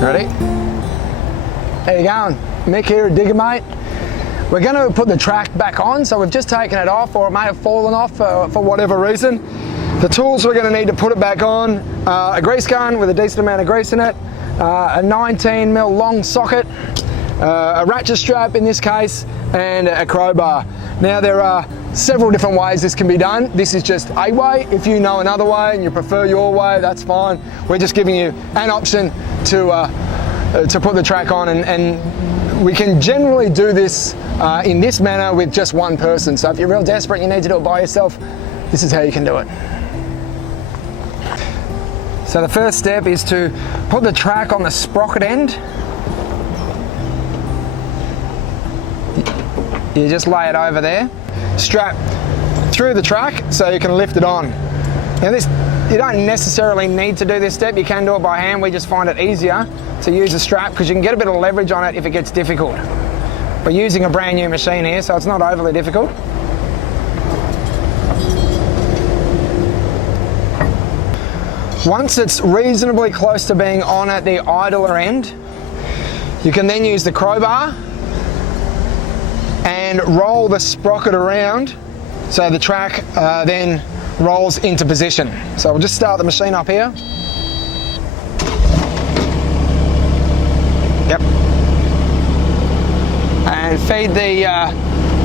Ready? How you going? Mick here at Diggermate. We're going to put the track back on, so we've just taken it off, or it may have fallen off for whatever reason. The tools we're going to need to put it back on, a grease gun with a decent amount of grease in it, a 19mm long socket, a ratchet strap in this case, and a crowbar. Now there are several different ways this can be done. This is just a way. If you know another way and you prefer your way, that's fine. We're just giving you an option to put the track on, and we can generally do this in this manner with just one person. So if you're real desperate and you need to do it by yourself, this is how you can do it. So the first step is to put the track on the sprocket end. You just lay it over there, strap through the track so you can lift it on. Now this, you don't necessarily need to do this step, you can do it by hand. We just find it easier to use a strap because you can get a bit of leverage on it if it gets difficult. We're using a brand new machine here, so it's not overly difficult. Once it's reasonably close to being on at the idler end, you can then use the crowbar and roll the sprocket around so the track then rolls into position. So we'll just start the machine up here. Yep. And feed the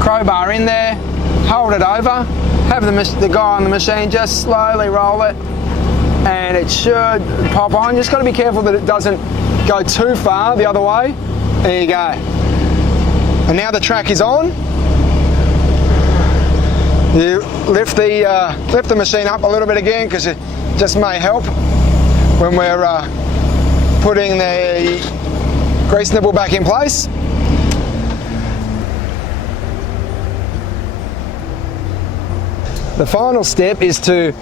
crowbar in there, hold it over, have the guy on the machine just slowly roll it, and it should pop on. Just got to be careful that it doesn't go too far the other way. There you go. And now the track is on. You lift the machine up a little bit again because it just may help when we're putting the grease nipple back in place. The final step is to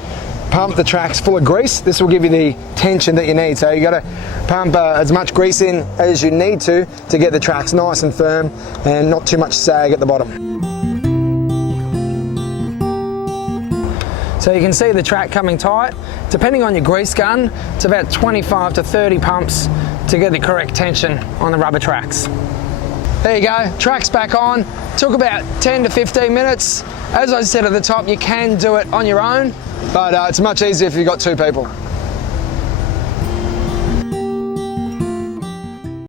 pump the tracks full of grease. This will give you the tension that you need. So you got to pump as much grease in as you need to get the tracks nice and firm and not too much sag at the bottom. So you can see the track coming tight. Depending on your grease gun, it's about 25 to 30 pumps to get the correct tension on the rubber tracks. There you go, track's back on. Took about 10 to 15 minutes. As I said at the top, you can do it on your own, but it's much easier if you've got two people.